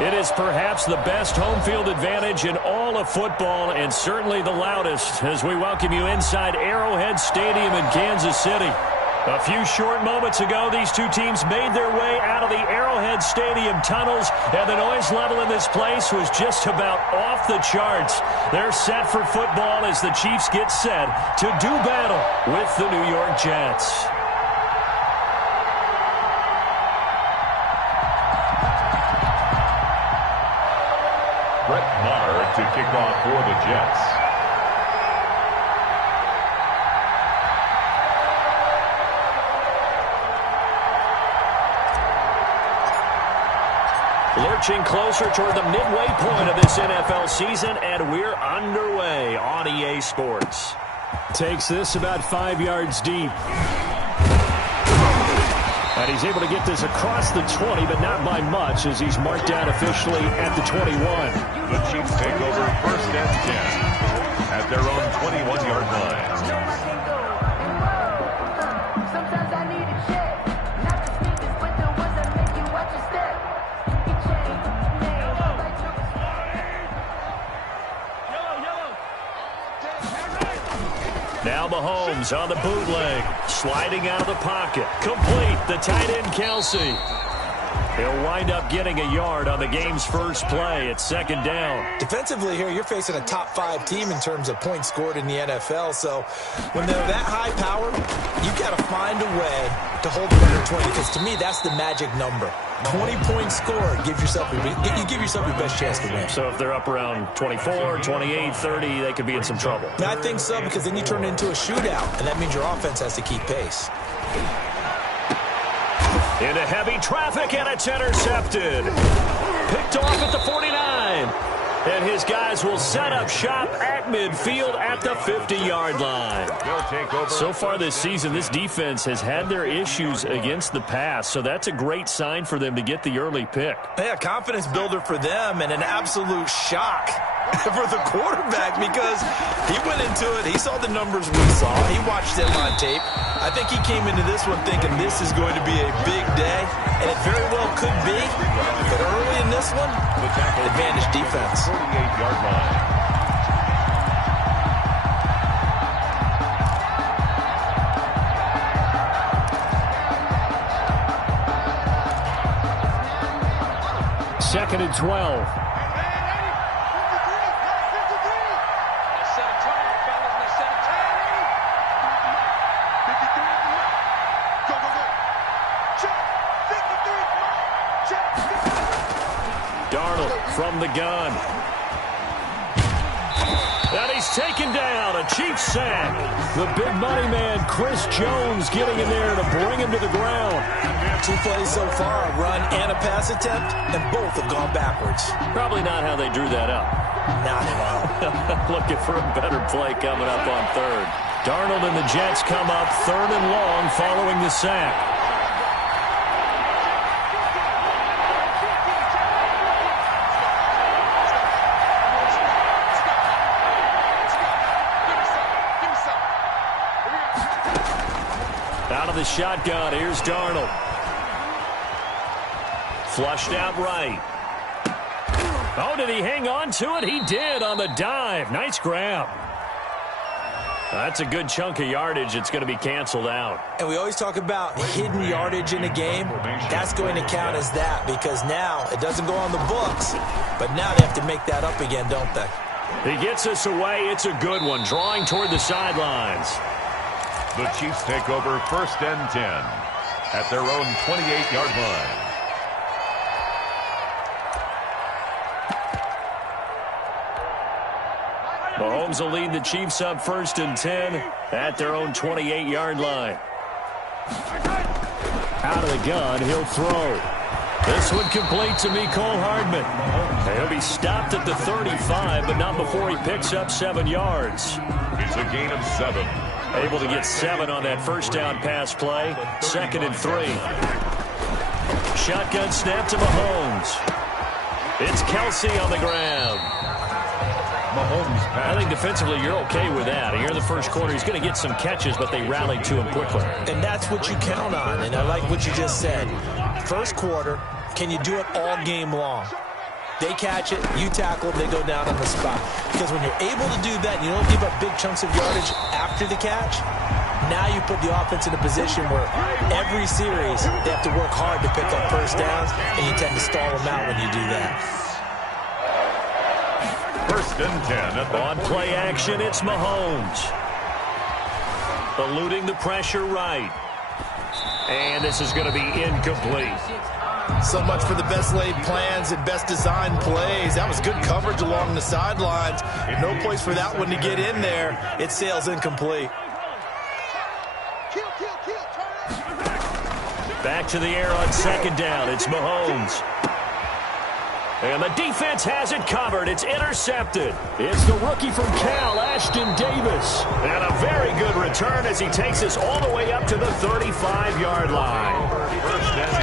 It is perhaps the best home field advantage in all of football and certainly the loudest as we welcome you inside Arrowhead Stadium in Kansas City. A few short moments ago, these two teams made their way out of the Arrowhead Stadium tunnels, and the noise level in this place was just about off the charts. They're set for football as the Chiefs get set to do battle with the New York Jets. Brett Maher to kick off for the Jets. Lurching closer toward the midway point of this NFL season, and we're underway on EA Sports. Takes this about 5 yards deep. And he's able to get this across the 20, but not by much as he's marked down officially at the 21. The Chiefs take over 1st and 10 at their own 21-yard line. Now Mahomes on the bootleg, sliding out of the pocket. Complete, the tight end Kelsey. He'll wind up getting a yard on the game's first play. It's 2nd down. Defensively here, you're facing a top 5 team in terms of points scored in the NFL. So when they're that high power, you've got to find a way to hold them under 20. Because to me, that's the magic number. 20 points scored, you give yourself your best chance to win. So if they're up around 24, 28, 30, they could be in some trouble. I think so, because then you turn it into a shootout, and that means your offense has to keep pace. Into heavy traffic, and it's intercepted. Picked off at the 49. And his guys will set up shop at midfield at the 50-yard line. So far this season, this defense has had their issues against the pass, so that's a great sign for them to get the early pick. Yeah, confidence builder for them and an absolute shock for the quarterback because he went into it. He saw the numbers we saw. He watched them on tape. I think he came into this one thinking this is going to be a big day, and it very well could be. But early in this one, advantage defense. 48-yard line. Second and 12. From the gun. And he's taken down. A Chiefs sack. The big money man, Chris Jones, getting in there to bring him to the ground. 2 plays so far, a run and a pass attempt, and both have gone backwards. Probably not how they drew that up. Not at all. Looking for a better play coming up on 3rd. Darnold and the Jets come up 3rd and long following the sack. The shotgun. Here's Darnold. Flushed out right. Oh, did he hang on to it? He did on the dive. Nice grab. That's a good chunk of yardage. It's going to be canceled out. And we always talk about hidden yardage in a game. That's going to count as that because now it doesn't go on the books, but now they have to make that up again, don't they? He gets us away. It's a good one. Drawing toward the sidelines. The Chiefs take over 1st and 10 at their own 28-yard line. Mahomes will lead the Chiefs up 1st and 10 at their own 28-yard line. Out of the gun, he'll throw. This one complete to Mecole Hardman. He'll be stopped at the 35, but not before he picks up 7 yards. It's a gain of 7. Able to get 7 on that first down pass play. 2nd and 3. Shotgun snap to Mahomes. It's Kelsey on the ground. Mahomes pass. I think defensively you're okay with that. Here in the first quarter, he's going to get some catches, but they rallied to him quickly. And that's what you count on, and I like what you just said. First quarter, can you do it all game long? They catch it, you tackle them, they go down on the spot. Because when you're able to do that, and you don't give up big chunks of yardage after the catch, now you put the offense in a position where every series they have to work hard to pick up first downs, and you tend to stall them out when you do that. First and 10. On play action, it's Mahomes. Eluding the pressure right. And this is going to be incomplete. So much for the best laid plans and best designed plays. That was good coverage along the sidelines. No place for that one to get in there. It sails incomplete. Back to the air on second down. It's Mahomes. And the defense has it covered. It's intercepted. It's the rookie from Cal, Ashton Davis. And a very good return as he takes us all the way up to the 35-yard line.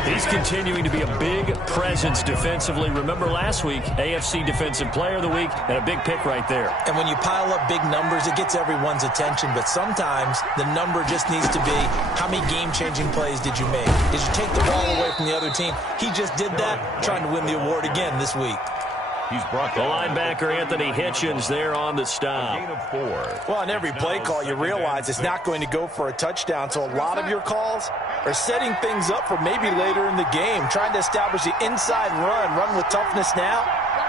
He's continuing to be a big presence defensively. Remember last week, AFC Defensive Player of the Week, and a big pick right there. And when you pile up big numbers, it gets everyone's attention. But sometimes the number just needs to be, how many game-changing plays did you make? Did you take the ball away from the other team? He just did that, trying to win the award again this week. He's brought the linebacker Anthony Hitchens there on the stop. Well, on every play call, you realize it's not going to go for a touchdown. So a lot of your calls are setting things up for maybe later in the game, trying to establish the inside run with toughness now,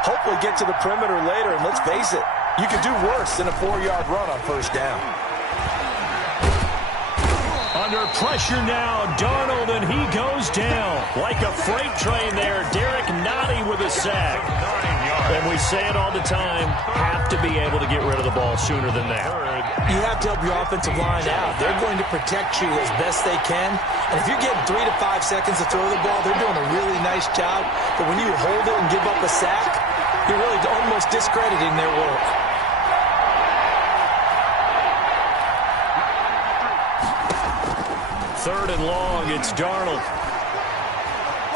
hopefully get to the perimeter later. And let's face it, you could do worse than a 4-yard run on first down. Under pressure now, Darnold, and he goes down. Like a freight train there, Derek Nottie with a sack. And we say it all the time, have to be able to get rid of the ball sooner than that. You have to help your offensive line out. They're going to protect you as best they can. And if you're getting 3 to 5 seconds to throw the ball, they're doing a really nice job. But when you hold it and give up a sack, you're really almost discrediting their work. Third and long, it's Darnold.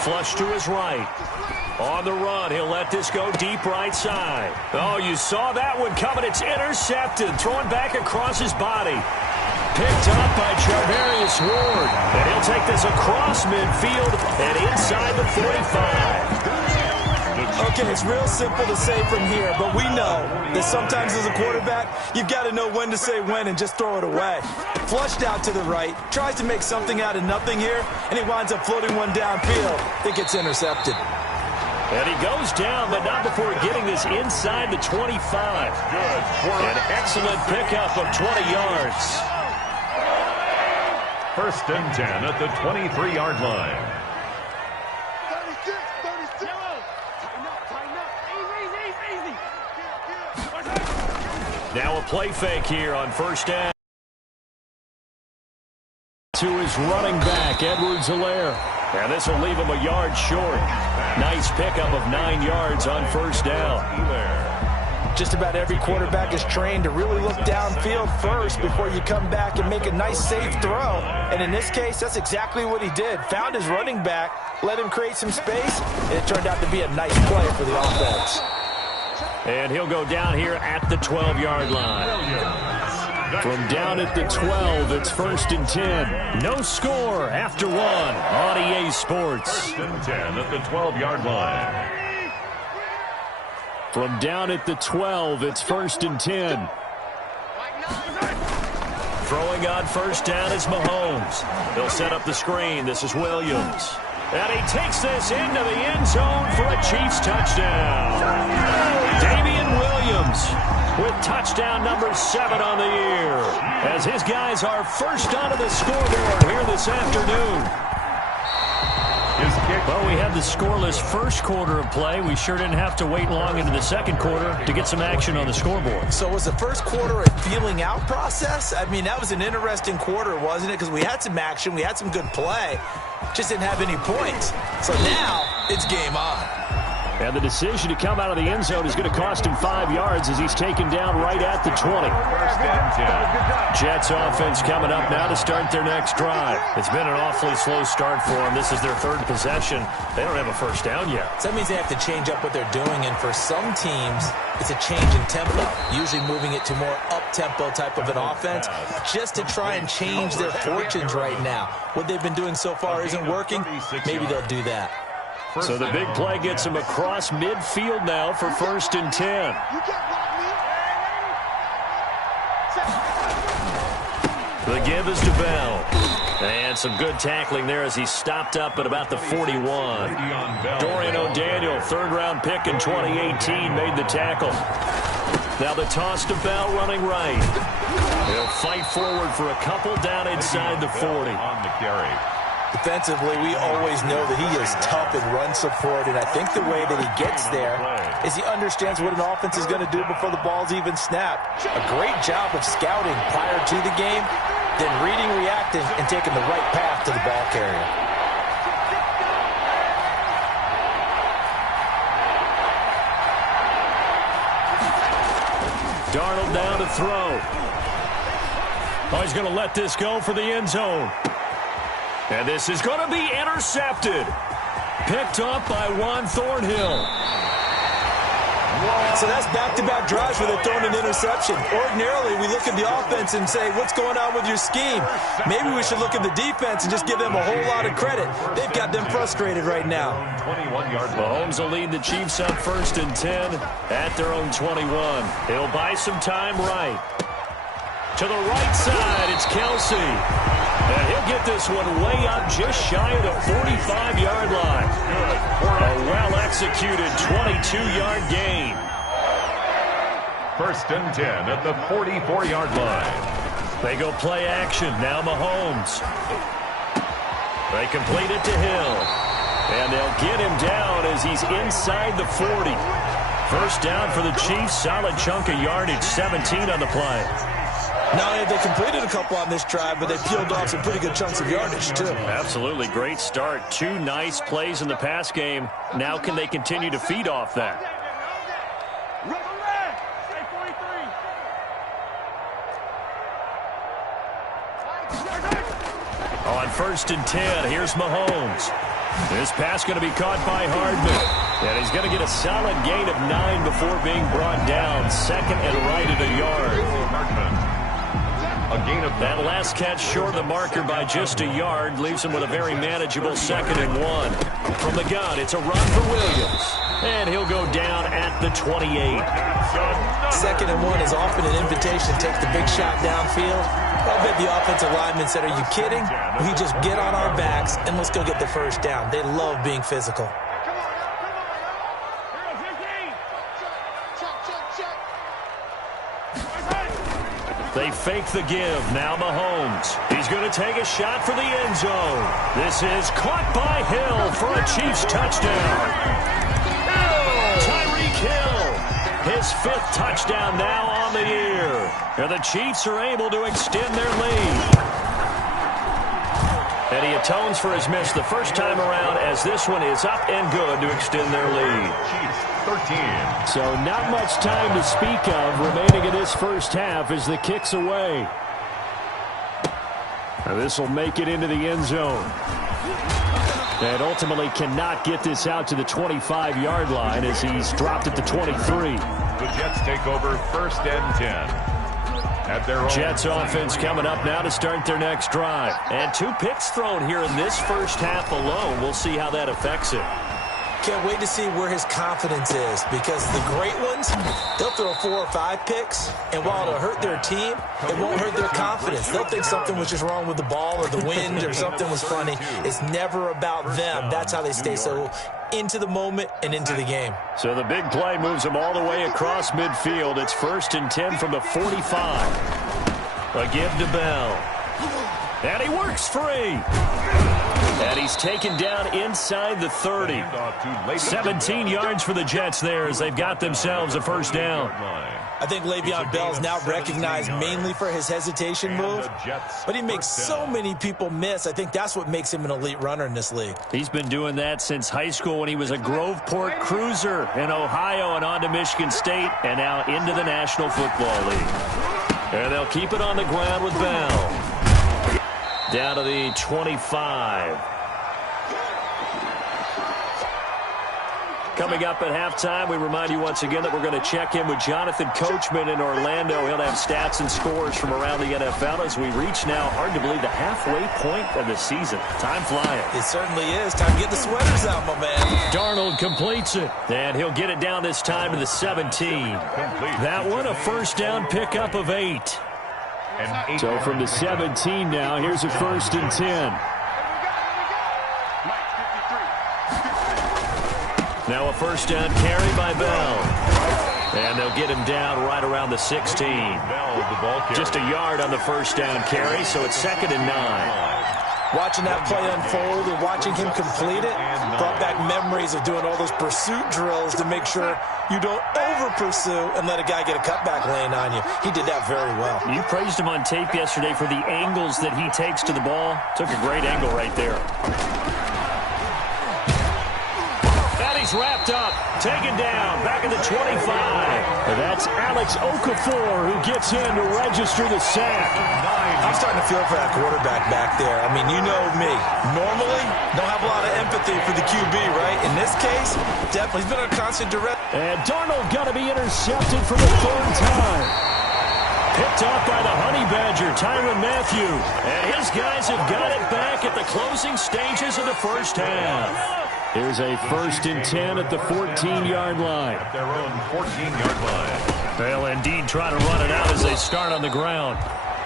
Flush to his right. On the run, he'll let this go deep right side. Oh, you saw that one coming. It's intercepted. Throwing back across his body. Picked up by Charvarius Ward. And he'll take this across midfield and inside the 45. Okay, it's real simple to say from here, but we know that sometimes as a quarterback, you've got to know when to say when and just throw it away. Flushed out to the right, tries to make something out of nothing here, and he winds up floating one downfield that gets intercepted. And he goes down, but not before getting this inside the 25. Good. An excellent pickup of 20 yards. First and 10 at the 23-yard line. Now a play fake here on first down. To his running back, Edwards-Helaire. And this will leave him a yard short. Nice pickup of 9 yards on first down. Just about every quarterback is trained to really look downfield first before you come back and make a nice, safe throw. And in this case, that's exactly what he did. Found his running back, let him create some space, and it turned out to be a nice play for the offense. And he'll go down here at the 12-yard line. From down at the 12, it's first and 10. No score after one on EA Sports. First and 10 at the 12-yard line. From down at the 12, it's first and 10. Throwing on first down is Mahomes. He'll set up the screen. This is Williams. And he takes this into the end zone for a Chiefs touchdown. Damian Williams with touchdown number 7 on the year, as his guys are first onto the scoreboard here this afternoon. Well, we had the scoreless first quarter of play. We sure didn't have to wait long into the second quarter to get some action on the scoreboard. So was the first quarter a feeling out process? I mean, that was an interesting quarter, wasn't it? Because we had some action, we had some good play, just didn't have any points. So now it's game on. And the decision to come out of the end zone is going to cost him 5 yards as he's taken down right at the 20. Jets offense coming up now to start their next drive. It's been an awfully slow start for them. This is their third possession. They don't have a first down yet. So that means they have to change up what they're doing, and for some teams, it's a change in tempo, usually moving it to more up-tempo type of an offense, just to try and change their fortunes right now. What they've been doing so far isn't working. Maybe they'll do that. So the big play gets him across midfield now for 1st and 10. The give is to Bell. And some good tackling there as he stopped up at about the 41. Dorian O'Daniel, third-round pick in 2018, made the tackle. Now the toss to Bell running right. He'll fight forward for a couple down inside the 40. On the carry. Defensively, we always know that he is tough in run support, and I think the way that he gets there is he understands what an offense is going to do before the ball's even snapped. A great job of scouting prior to the game, then reading, reacting, and taking the right path to the ball carrier. Darnold down to throw. Oh, he's going to let this go for the end zone. And this is going to be intercepted. Picked up by Juan Thornhill. So that's back-to-back drives where they're throwing an interception. Ordinarily, we look at the offense and say, what's going on with your scheme? Maybe we should look at the defense and just give them a whole lot of credit. They've got them frustrated right now. 21-yard line. Mahomes will lead the Chiefs up 1st and 10 at their own 21. He'll buy some time right. To the right side, it's Kelsey. And he'll get this one way up just shy of the 45-yard line. A well-executed 22-yard gain. 1st and 10 at the 44-yard line. They go play action. Now Mahomes. They complete it to Hill. And they'll get him down as he's inside the 40. 1st down for the Chiefs. Solid chunk of yardage. 17 on the play. Not only have they completed a couple on this drive, but they peeled off some pretty good chunks of yardage, too. Absolutely. Great start. 2 nice plays in the pass game. Now can they continue to feed off that? On 1st and 10, here's Mahomes. This pass going to be caught by Hardman. And he's going to get a solid gain of 9 before being brought down. 2nd and right at a yard. A gain of that last catch short of the marker by just a yard leaves him with a very manageable 2nd and 1. From the gun, it's a run for Williams. And he'll go down at the 28. 2nd and 1 is often an invitation to take the big shot downfield. I bet the offensive lineman said, are you kidding? We just get on our backs and let's go get the 1st down. They love being physical. They fake the give. Now Mahomes. He's going to take a shot for the end zone. This is caught by Hill for a Chiefs touchdown. Tyreek Hill. His 5th touchdown now on the year. And the Chiefs are able to extend their lead. And he atones for his miss the first time around as this one is up and good to extend their lead. Chiefs 13. So not much time to speak of remaining in this first half as the kick's away. Now this will make it into the end zone. And ultimately cannot get this out to the 25-yard line as he's dropped at the 23. The Jets take over 1st and 10. At their Jets offense coming up now to start their next drive. And 2 picks thrown here in this first half alone. We'll see how that affects it. Can't wait to see where his confidence is, because the great ones, they'll throw 4 or 5 picks, and while it'll hurt their team, it won't hurt their confidence. They'll think something was just wrong with the ball or the wind or something was funny. It's never about them. That's how they stay so into the moment and into the game. So the big play moves them all the way across midfield. It's 1st and 10 from the 45. A give to Bell. And he works free. And he's taken down inside the 30. 17 yards for the Jets there as they've got themselves a 1st down. I think Le'Veon Bell's now recognized mainly for his hesitation move, but he makes so many people miss. I think that's what makes him an elite runner in this league. He's been doing that since high school when he was a Groveport Cruiser in Ohio and on to Michigan State and now into the National Football League. And they'll keep it on the ground with Bell. Down to the 25. Coming up at halftime, we remind you once again that we're going to check in with Jonathan Coachman in Orlando. He'll have stats and scores from around the NFL as we reach now, hard to believe, the halfway point of the season. Time flying. It certainly is. Time to get the sweaters out, my man. Darnold completes it, and he'll get it down this time to the 17. That one a first down pickup of 8. So from the 17 now, here's a 1st and 10. Now a first down carry by Bell. And they'll get him down right around the 16. Just a yard on the first down carry, so it's 2nd and 9. Watching that play unfold and watching him complete it brought back memories of doing all those pursuit drills to make sure you don't over-pursue and let a guy get a cutback lane on you. He did that very well. You praised him on tape yesterday for the angles that he takes to the ball. Took a great angle right there. And he's wrapped up, taken down, back at the 25. And that's Alex Okafor who gets in to register the sack. I'm starting to feel for that quarterback back there. I mean, you know me. Normally, don't have a lot of empathy for the QB, right? In this case, definitely. He's been on constant direct. And Darnold got to be intercepted for the 3rd time. Picked off by the Honey Badger, Tyrann Mathieu. And his guys have got it back at the closing stages of the first half. Here's a 1st and 10 at the 14-yard line. At their own 14-yard line. They'll indeed try to run it out as they start on the ground.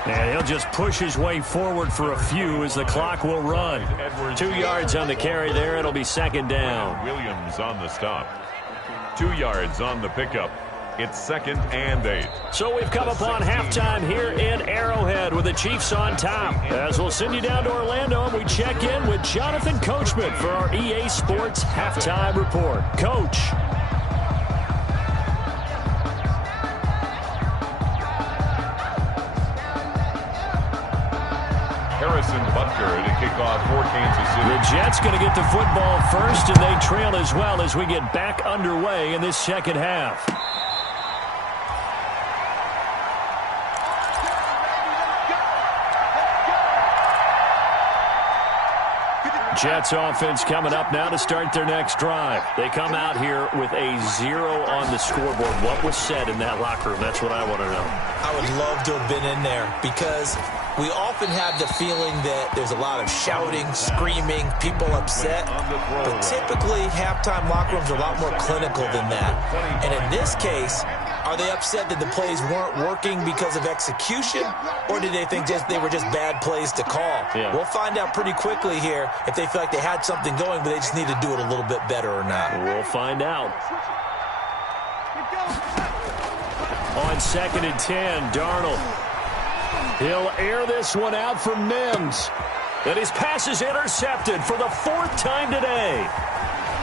And he'll just push his way forward for a few as the clock will run. 2 yards on the carry there. It'll be 2nd down. Williams on the stop. 2 yards on the pickup. It's 2nd and 8. So we've come upon halftime here in Arrowhead with the Chiefs on top. As we'll send you down to Orlando and we check in with Jonathan Coachman for our EA Sports Halftime Report. Coach. Harrison Butker to kick off for Kansas City. The Jets going to get the football first, and they trail as well as we get back underway in this second half. Jets offense coming up now to start their next drive. They come out here with a 0 on the scoreboard. What was said in that locker room? That's what I want to know. I would love to have been in there because we often have the feeling that there's a lot of shouting, screaming, people upset. But typically, halftime locker rooms are a lot more clinical than that. And in this case, are they upset that the plays weren't working because of execution, or did they think they were just bad plays to call? Yeah. We'll find out pretty quickly here if they feel like they had something going, but they just need to do it a little bit better or not. We'll find out. On 2nd and 10, Darnold. He'll air this one out for Mims. And his pass is intercepted for the 4th time today.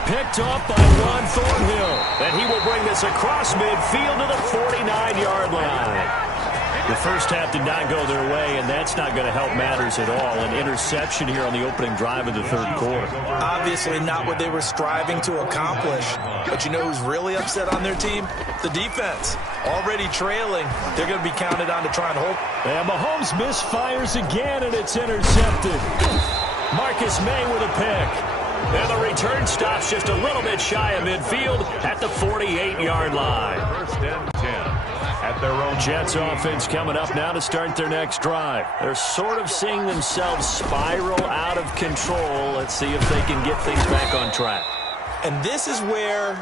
Picked off by Ron Thornhill. And he will bring this across midfield to the 49-yard line. The first half did not go their way, and that's not going to help matters at all. An interception here on the opening drive of the 3rd quarter. Obviously not what they were striving to accomplish. But you know who's really upset on their team? The defense. Already trailing. They're going to be counted on to try and hold. And Mahomes misfires again, and it's intercepted. Marcus May with a pick. And the return stops just a little bit shy of midfield at the 48-yard line. 1st and 10. At their own Jets offense coming up now to start their next drive. They're sort of seeing themselves spiral out of control. Let's see if they can get things back on track. And this is where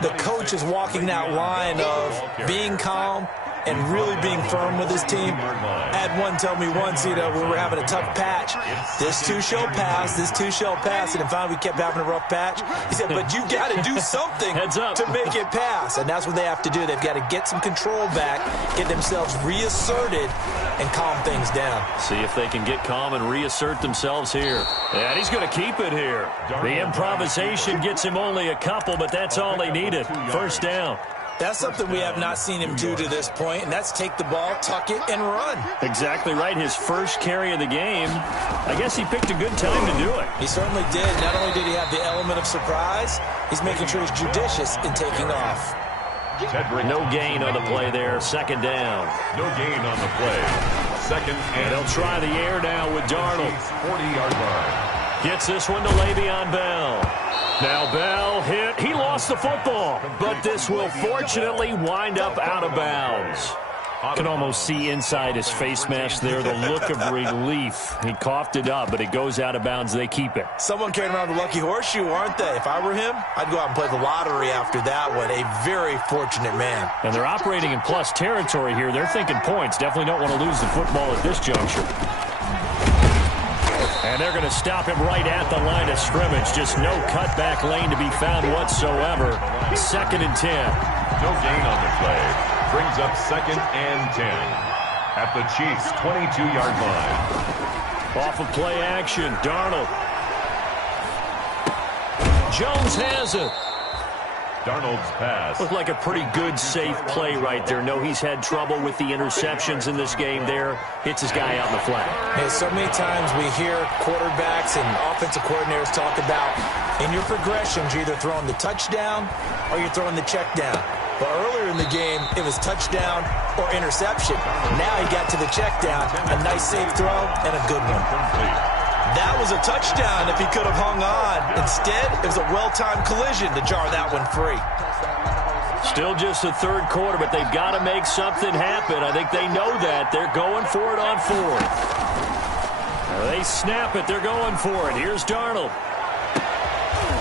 the coach is walking that line of being calm and really being firm with his team. I had one tell me once, when we were having a tough patch, this too shall pass, this too shall pass. And finally we kept having a rough patch. He said, but you got to do something to make it pass. And that's what they have to do. They've got to get some control back, get themselves reasserted, and calm things down. See if they can get calm and reassert themselves here. And he's going to keep it here. The improvisation gets him only a couple, but that's all they needed. 1st down. That's something we have not seen him do to this point, and that's take the ball, tuck it, and run. Exactly right. His first carry of the game. I guess he picked a good time to do it. He certainly did. Not only did he have the element of surprise, he's making sure he's judicious in taking off. No gain on the play there. 2nd down. No gain on the play. 2nd and they'll try the air now with Darnold. 40-yard line. Gets this one to Le'Veon Bell. Now Bell hit. He lost the football, but this will fortunately wind up out of bounds. Can almost see inside his face mask there, the look of relief. He coughed it up, but it goes out of bounds. They keep it. Someone carrying around the lucky horseshoe, aren't they? If I were him, I'd go out and play the lottery after that one. A very fortunate man. And they're operating in plus territory here. They're thinking points. Definitely don't want to lose the football at this juncture. And they're going to stop him right at the line of scrimmage. Just no cutback lane to be found whatsoever. 2nd and 10. No gain on the play. Brings up 2nd and 10 at the Chiefs' 22-yard line. Off of play action, Darnold. Jones has it. Darnold's pass. Looked like a pretty good, safe play right there. No, he's had trouble with the interceptions in this game there. Hits his guy out in the flat. Yeah, so many times we hear quarterbacks and offensive coordinators talk about in your progressions, you're either throwing the touchdown or you're throwing the check down. But earlier in the game, it was touchdown or interception. Now he got to the check down, a nice safe throw, and a good one. That was a touchdown if he could have hung on. Instead, it was a well-timed collision to jar that one free. Still just the 3rd quarter, but they've got to make something happen. I think they know that. They're going for it on 4th. They snap it. They're going for it. Here's Darnold.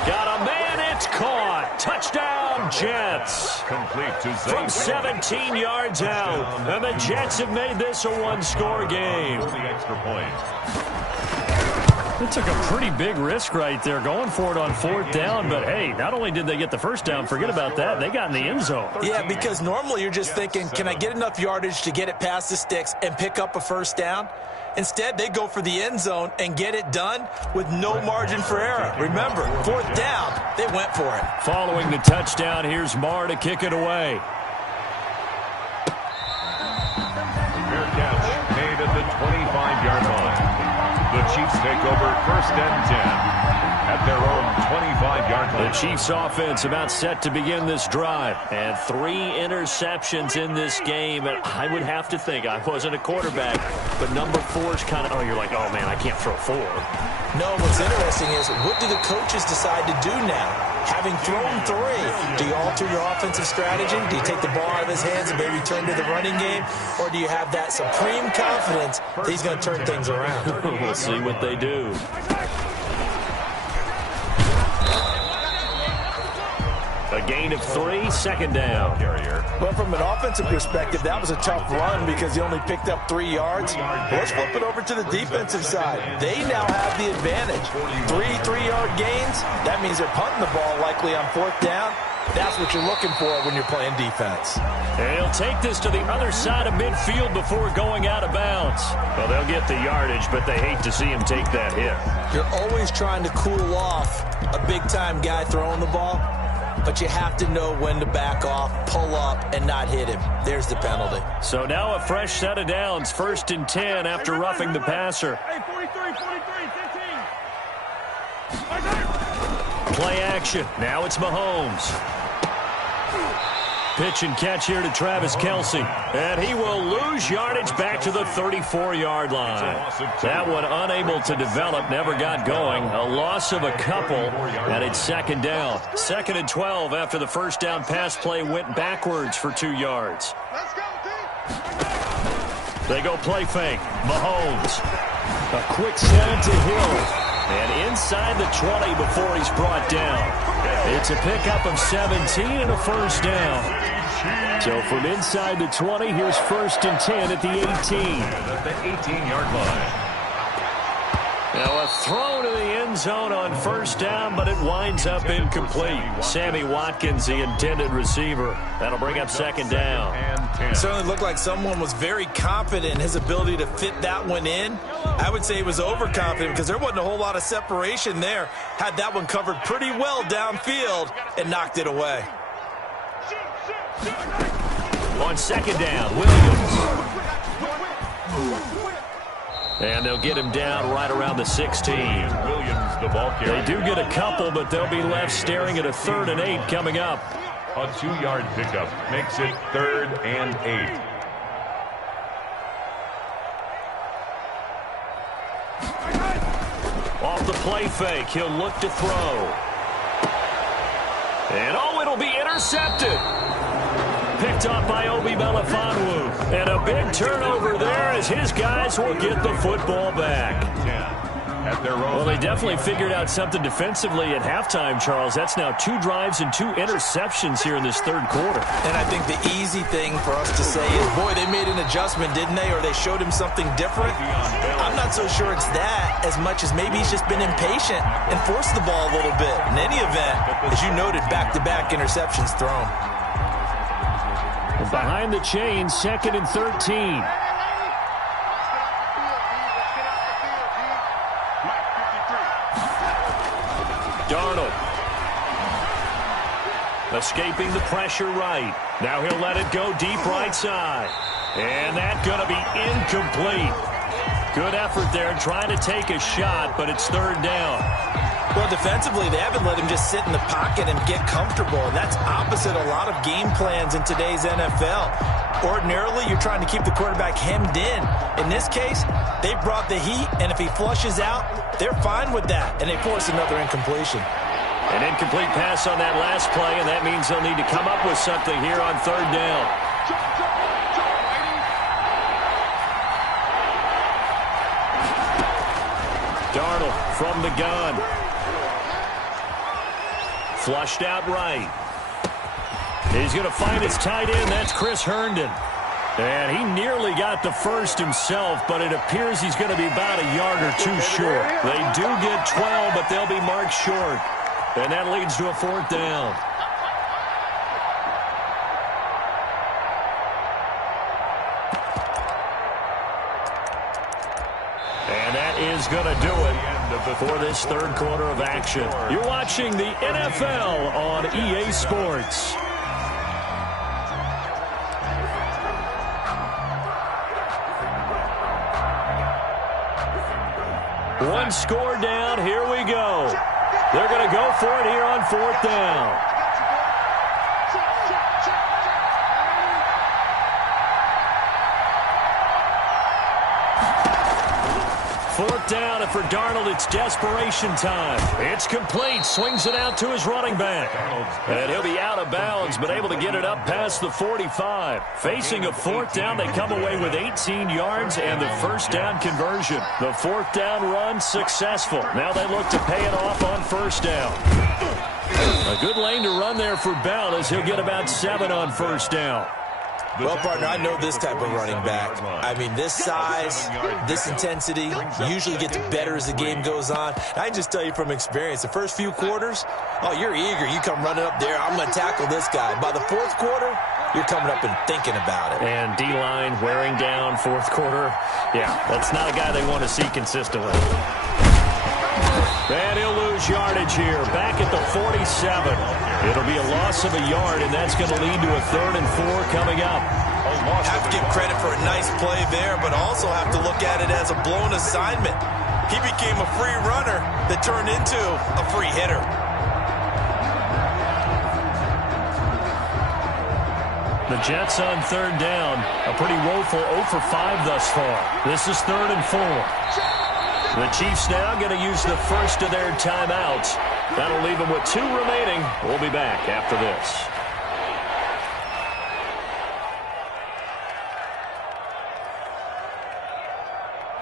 Got a man. It's caught. Touchdown, Jets. Complete to From 17 yards out. And the Jets have made this a one-score game. For the extra point. They took a pretty big risk right there, going for it on 4th down. But, hey, not only did they get the first down, forget about that, they got in the end zone. Yeah, because normally you're just thinking, can I get enough yardage to get it past the sticks and pick up a first down? Instead, they go for the end zone and get it done with no margin for error. Remember, 4th down, they went for it. Following the touchdown, here's Marr to kick it away. Fair catch made at the 25-yard line. The Chiefs take over 1st and 10 at their own 25-yard line. The Chiefs offense about set to begin this drive. And 3 interceptions in this game. And I would have to think, I wasn't a quarterback, but number 4 is kind of, oh, you're like, oh, man, I can't throw 4. No, what's interesting is, what do the coaches decide to do now? Having thrown 3, do you alter your offensive strategy? Do you take the ball out of his hands and maybe turn to the running game? Or do you have that supreme confidence that he's going to turn things around? We'll see what they do. A gain of 3, 2nd down. Well, from an offensive perspective, that was a tough run because he only picked up 3 yards. Let's flip it over to the defensive side. They now have the advantage. 3 3-yard gains. That means they're punting the ball likely on 4th down. That's what you're looking for when you're playing defense. And he'll take this to the other side of midfield before going out of bounds. Well, they'll get the yardage, but they hate to see him take that hit. You're always trying to cool off a big-time guy throwing the ball, but you have to know when to back off, pull up, and not hit him. There's the penalty. So now a fresh set of downs, 1st and 10 after roughing the passer. Hey, 43, 15. Play action. Now it's Mahomes. Pitch and catch here to Travis Kelce. And he will lose yardage back to the 34-yard line. That one unable to develop, never got going. A loss of a couple, and it's 2nd down. 2nd and 12 after the first down pass play went backwards for 2 yards. Let's go, team. They go play fake. Mahomes. A quick send to Hill. And inside the 20 before he's brought down. It's a pickup of 17 and a first down. So from inside the 20, here's 1st and 10 at the 18. At the 18-yard line. Now a throw to the end zone on 1st down, but it winds up incomplete. Sammy Watkins, the intended receiver. That'll bring up 2nd down. It certainly looked like someone was very confident in his ability to fit that one in. I would say he was overconfident because there wasn't a whole lot of separation there. Had that one covered pretty well downfield and knocked it away. On 2nd down, Williams. And they'll get him down right around the 16. Williams, the ball carrier. They do get a couple, but they'll be left staring at a 3rd and 8 coming up. A 2-yard pickup makes it 3rd and 8. Off the play fake, he'll look to throw. And oh, it'll be intercepted. Picked off by Obi Melifonwu. And a big turnover there as his guys will get the football back. Well, they definitely figured out something defensively at halftime, Charles. That's now 2 drives and 2 interceptions here in this third quarter. And I think the easy thing for us to say is, boy, they made an adjustment, didn't they? Or they showed him something different. I'm not so sure it's that as much as maybe he's just been impatient and forced the ball a little bit. In any event, as you noted, back-to-back interceptions thrown. Behind the chains, 2nd and 13. Darnold. Escaping the pressure right. Now he'll let it go deep right side. And that's going to be incomplete. Good effort there trying to take a shot, but it's 3rd down. Well, defensively, they haven't let him just sit in the pocket and get comfortable. And that's opposite a lot of game plans in today's NFL. Ordinarily, you're trying to keep the quarterback hemmed in. In this case, they brought the heat, and if he flushes out, they're fine with that, and they force another incompletion. An incomplete pass on that last play, and that means they'll need to come up with something here on 3rd down. Darnold from the gun. Flushed out right. He's going to find his tight end. That's Chris Herndon. And he nearly got the first himself, but it appears he's going to be about a yard or 2 short. They do get 12, but they'll be marked short. And that leads to a 4th down. And that is going to do it for this third quarter of action. You're watching the NFL on EA Sports. One score down. Here we go. They're going to go for it here on 4th down. Fourth down, and for Darnold, it's desperation time. It's complete. Swings it out to his running back. And he'll be out of bounds, but able to get it up past the 45. Facing a 4th down, they come away with 18 yards and the first down conversion. The 4th down run successful. Now they look to pay it off on 1st down. A good lane to run there for Bell as he'll get about 7 on 1st down. Well, partner, I know this type of running back. I mean, this size, this intensity usually gets better as the game goes on. I just tell you from experience, the first few quarters, oh, you're eager. You come running up there, I'm going to tackle this guy. By the 4th quarter, you're coming up and thinking about it. And D-line wearing down 4th quarter. Yeah, that's not a guy they want to see consistently. And he'll lose yardage here. Back at the 47. It'll be a loss of a yard, and that's going to lead to a 3rd and 4 coming up. Have to give credit for a nice play there, but also have to look at it as a blown assignment. He became a free runner that turned into a free hitter. The Jets on 3rd down. A pretty woeful 0 for 5 thus far. This is 3rd and 4. The Chiefs now going to use the first of their timeouts. That'll leave them with 2 remaining. We'll be back after this.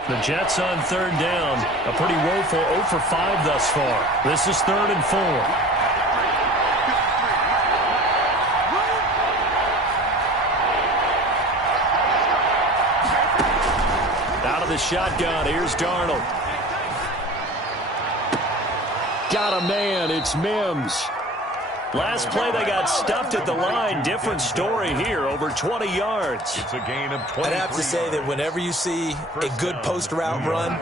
The Jets on 3rd down. A pretty woeful 0 for 5 thus far. This is 3rd and 4. Out of the shotgun, here's Darnold. Got a man, it's Mims. Last play, they got stuffed at the line. Different story here, over 20 yards. It's a gain of 20. I'd have to say that whenever you see a good post route run,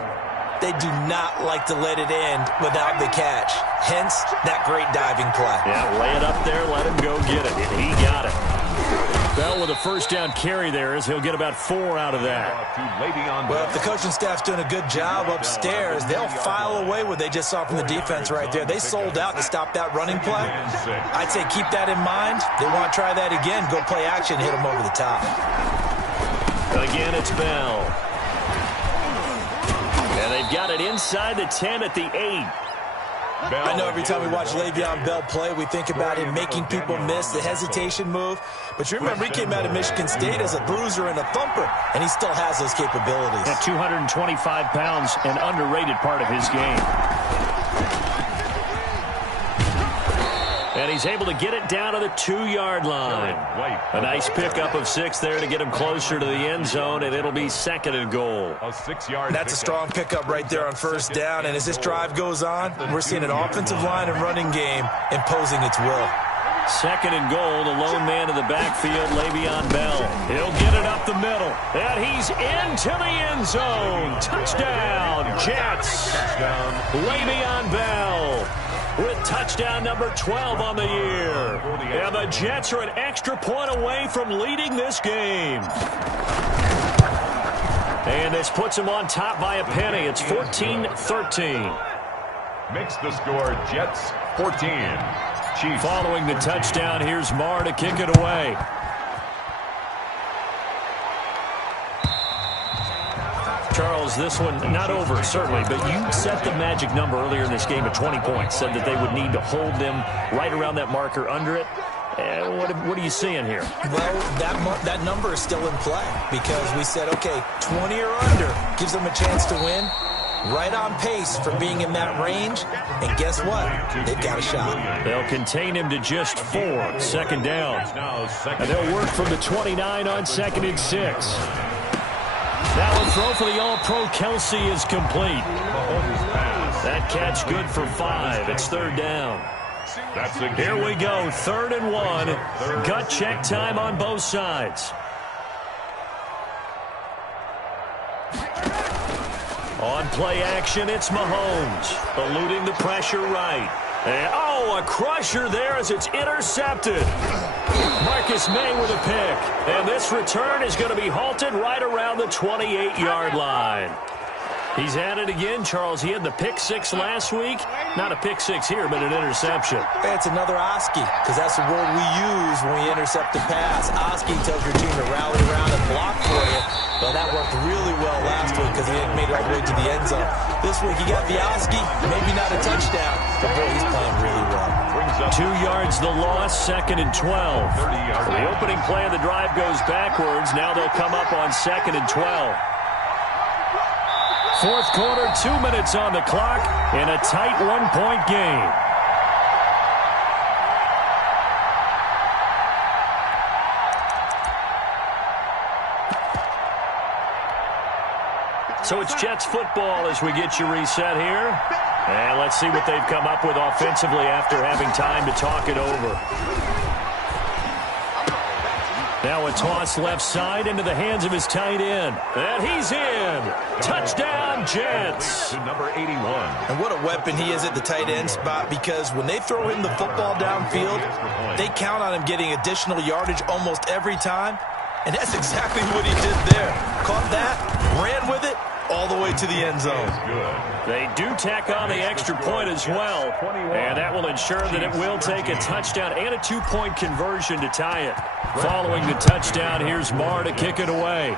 they do not like to let it end without the catch. Hence, that great diving play. Yeah, lay it up there, let him go get it, and he got it. Bell with a first down carry there as he'll get about 4 out of that. Well, if the coaching staff's doing a good job upstairs, they'll file away what they just saw from the defense right there. They sold out to stop that running play. I'd say keep that in mind. They want to try that again. Go play action, hit them over the top. Again, it's Bell. And they've got it inside the 10 at the 8. I know every time we watch Le'Veon Bell play, we think about him making people miss, the hesitation move. But you remember, he came out of Michigan State as a bruiser and a thumper, and he still has those capabilities. At 225 pounds, an underrated part of his game. And he's able to get it down to the 2-yard line. A nice pickup of 6 there to get him closer to the end zone, and it'll be 2nd and goal. That's a strong pickup right there on first down, and as this drive goes on, we're seeing an offensive line and running game imposing its will. 2nd and goal, the lone man in the backfield, Le'Veon Bell. He'll get it up the middle, and he's into the end zone. Touchdown, Jets. Le'Veon Bell with touchdown number 12 on the year. And the Jets are an extra point away from leading this game. And this puts them on top by a penny. It's 14-13. Makes the score Jets 14. Chiefs. Following the touchdown, here's Marr to kick it away. Charles, this one not over, certainly, but you set the magic number earlier in this game at 20 points, said that they would need to hold them right around that marker under it. What are you seeing here? Well, that number is still in play because we said, okay, 20 or under gives them a chance to win. Right on pace for being in that range. And guess what? They've got a shot. They'll contain him to just 4, 2nd down. And they'll work from the 29 on 2nd and 6. That one throw for the All-Pro Kelsey is complete. That catch good for 5. It's 3rd down. Here we go, 3rd and 1. Gut check time on both sides. On play action, it's Mahomes, eluding the pressure right. And, a crusher there as it's intercepted. Marcus May with a pick. And this return is going to be halted right around the 28-yard line. He's at it again, Charles. He had the pick 6 last week. Not a pick 6 here, but an interception. It's another Oski, because that's the word we use when we intercept a pass. Oski tells your team to rally around and block for you. Well, that worked really well last week because he made it all the way to the end zone. This week he got the Oski, maybe not a touchdown, but boy, he's playing really well. 2 yards the loss, 2nd and 12. The opening play of the drive goes backwards. Now they'll come up on 2nd and 12. 4th quarter, 2 minutes on the clock in a tight 1-point game. So it's Jets football as we get you reset here. And let's see what they've come up with offensively after having time to talk it over. Now a toss left side into the hands of his tight end. And he's in. Touchdown, Jets. Number 81. And what a weapon he is at the tight end spot, because when they throw him the football downfield, they count on him getting additional yardage almost every time. And that's exactly what he did there. Caught that, ran with it, all the way to the end zone. They do tack on the extra point as well, and that will ensure that it will take a touchdown and a 2-point conversion to tie it. Following the touchdown, here's Marr to kick it away.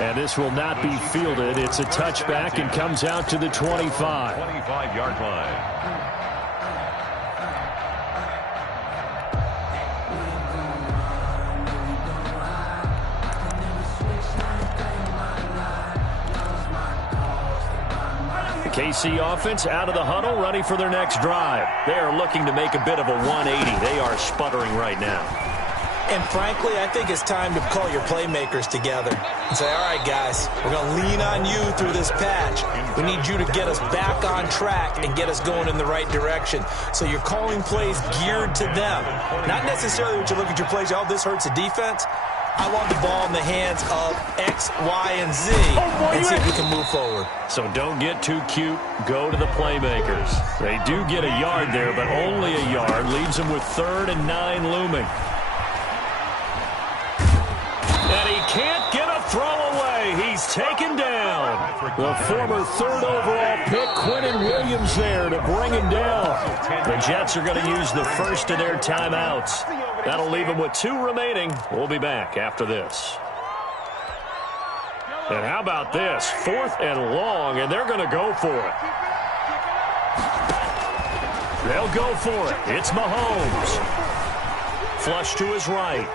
And this will not be fielded. It's a touchback and comes out to the 25. 25-yard line. KC offense out of the huddle, ready for their next drive. They are looking to make a bit of a 180. They are sputtering right now. And frankly, I think it's time to call your playmakers together and say, all right, guys, we're going to lean on you through this patch. We need you to get us back on track and get us going in the right direction. So you're calling plays geared to them. Not necessarily what you look at your plays, oh, this hurts the defense. I want the ball in the hands of X, Y, and Z and see if we can move forward. So don't get too cute. Go to the playmakers. They do get a yard there, but only a yard. Leaves them with 3rd and 9 looming. And he can't get a throw away. He's taken down. The former 3rd overall pick, Quinnen Williams, there to bring him down. The Jets are going to use the first of their timeouts. That'll leave them with 2 remaining. We'll be back after this. And how about this? 4th and long, and they're going to go for it. They'll go for it. It's Mahomes. Flush to his right.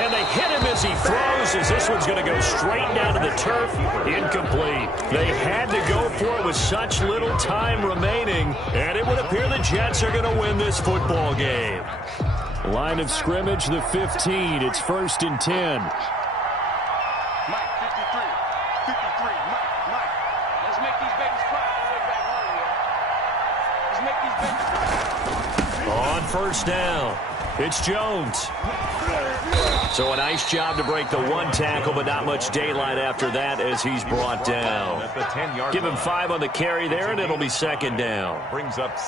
And they hit him as he throws, as this one's going to go straight down to the turf. Incomplete. They had to go for it with such little time remaining, and it would appear the Jets are going to win this football game. Line of scrimmage, the 15. It's 1st and 10. Mike, 53. 53. Mike. Let's make these babies cry all the way back home, yo. Let's make these babies cry. On 1st down, it's Jones. So a nice job to break the one tackle, but not much daylight after that as he's brought down. Give him 5 on the carry there, and it'll be 2nd down.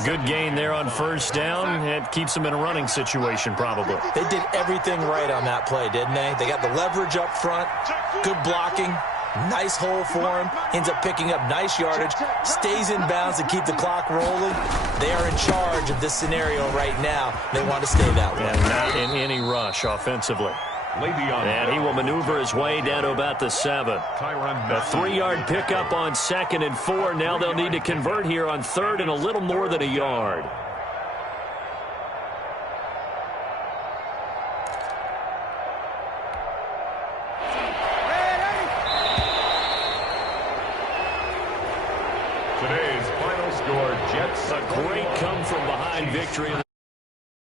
Good gain there on 1st down. It keeps him in a running situation, probably. They did everything right on that play, didn't they? They got the leverage up front, good blocking, nice hole for him, ends up picking up nice yardage, stays in bounds to keep the clock rolling. They are in charge of this scenario right now. They want to stay that way. And not in any rush offensively. And he will maneuver his way down to about the 7. A 3-yard pickup on 2nd and 4. Now they'll need to convert here on 3rd and a little more than a yard. Today's final score, Jets. A great come-from-behind victory.